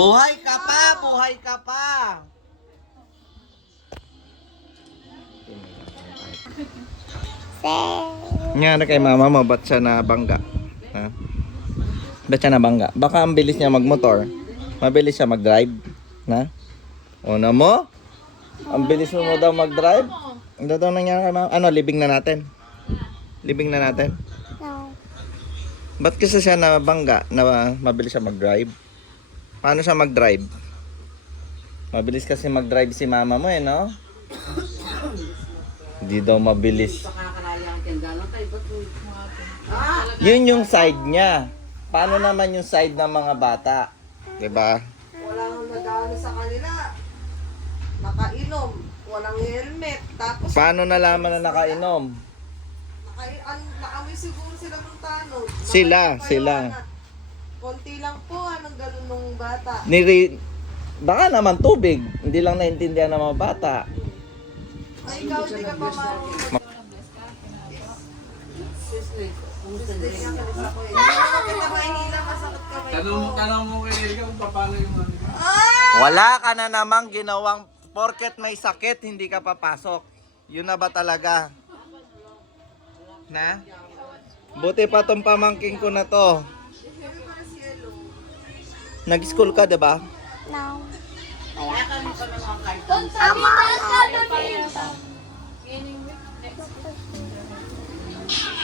Buhay ka pa! Buhay ka pa! Nga na kay mama mo, ba't siya nabangga? Ha? Ba't siya nabangga? Baka ang bilis niya magmotor. Mabilis siya mag-drive. Na? Una mo? Ang bilis mo daw mag-drive? Ano daw nangyari kay mama? Ano, libing na natin? Libing na natin? No. Ba't kasi siya nabangga na mabilis siya mag-drive? Paano siya mag-drive? Mabilis kasi mag-drive si mama mo eh, no? Hindi daw mabilis. Yun yung side niya. Paano naman yung side ng mga bata? Diba? Walang nag-ano sa kanila. Nakainom. Walang helmet. Tapos, Paano nalaman na nakainom? nakamoy siguro sila ng tanod. Sila. Konti lang po, anong ganun nung bata. Baka naman tubig. Hindi lang naintindihan ng mga bata. Ay, ikaw, hindi ka pa marunong. Tanong mo kay Erika kung paano yung ano. Wala ka na namang ginawang porket may sakit, hindi ka papasok. Yun na ba talaga? Na? Buti pa tong pamangking ko na to. Nag-school ka, diba? No.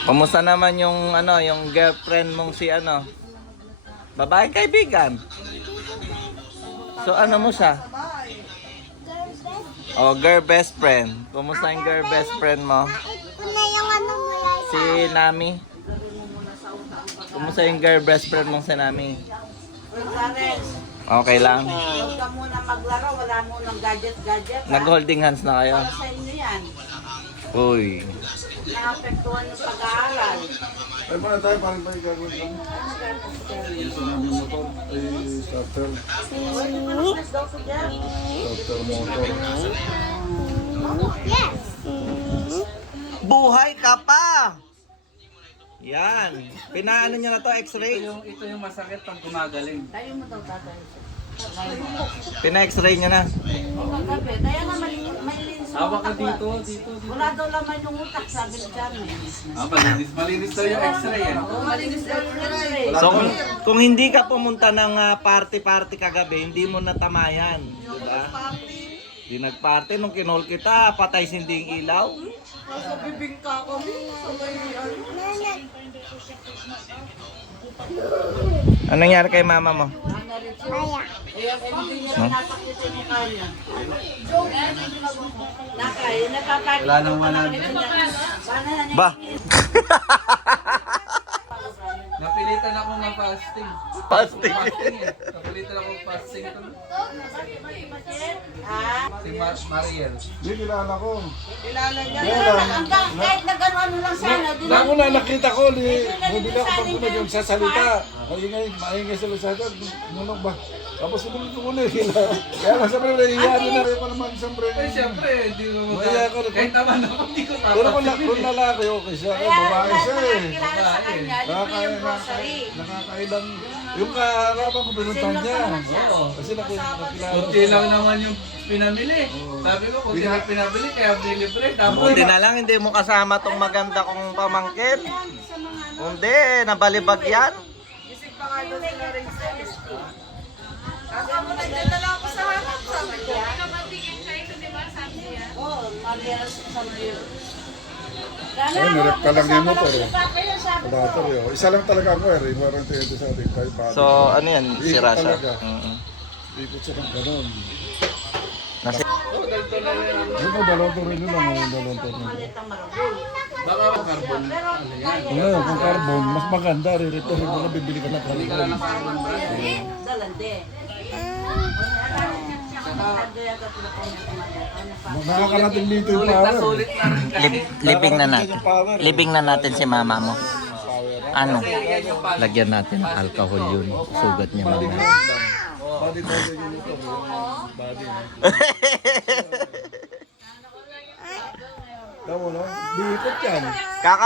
Kumusta naman yung yung girlfriend mong si babae kaibigan? So ano mo siya? Oh, girl best friend. Kumusta yung girl best friend mo? Ito na yung ano mula sa... Si Nami. Kumusta yung girl best friend mong si Nami? Okay lang. Huwag ka muna maglaro, wala mo ng gadget-gadget. Nag-holding hands na kayo? Para sa inyo yan. Uy. Naapektuhan yung pag-aaral. Ay, paano tayo? Paano tayo gagawin lang? Yung sinabi mo to, ay starter. Starter motor. Yes. Buhay ka pa! Yan. Pinaano niya na to, x-ray? Ito yung masakit pag gumagaling. Tayo mo daw tatay. Pina-x-ray niya na. Kagabi, kaya nga malinis Hawak ka dito. Wala daw laman yung utak, sabi ni Carmen. Malinis daw yung x-ray eh. Malinis daw yung x-ray. So kung hindi ka pumunta ng party-party kagabi, hindi mo natamayan. Diba? Di nag-party nung kinol kita, patay sinding ilaw. Nasa bibing ka kami. Sa may Anong nangyari kay mama mo? Kaya. hindi niya pinapakita yung mukha niya. Nakay, napapakita. Wala nang manalo. Ba? Napilitan ako ng fasting. Fasting. Napilitan ako fasting. Ha? Si Mariel. Hindi, kilala ko. Kilala niya. Hanggang kahit na gano'n lang sana. Nang una nakita ko, bumili ako pag kuna yung sasalita. Maingay sa lusada. Nunong ba? Tapos sumunod ko muna kaya nga sabi na iyan na rin pa naman siyempre. Eh siyempre, hindi ko Maya ako. kahit naman ako, hindi ko Pero kung lalaki, okay siya. Babae siya eh. Kilala sa kanya, libre yung grocery. Nakakailang. Yung kaharapan ko pinuntan niya. Oo. Kasi nakilala Kunti lang naman yung pinamili. Sabi ko, kunti lang pinabili, kaya nilibre. Tapos, Buti na lang hindi mo kasama tong maganda kong pamangkin. Hindi, nabalibag yan. Isip pa nga doon sila rin sa ST. Kaka mo nagdala ako sa harap, sabi ko. Pinabantingin siya ito, di ba? Sabi niya. Oo, Maria sa Maria. Ay, nirep ka lang yung motor eh. Battery oh. Isa lang talaga ako eh. Warranty ito sa ating kahit battery. So, ano yan? Sira siya. Ikot siya ng ganon. Nasi Yung mga dalawang rin yun lang. Yung dalawang rin. baka carbon. Ngayon, kung carbon, mas maganda. Re-repair mo na, bibili ka na carbon. Dalande. Nakakarating dito yung Sulit na power. sulit na rin. libing na natin. Libing na natin si mama mo. Ano? Lagyan natin ng alcohol yun. Sugat niya mamaya. Body yun ito. Body. Tama no? Di ikot yan. Kaka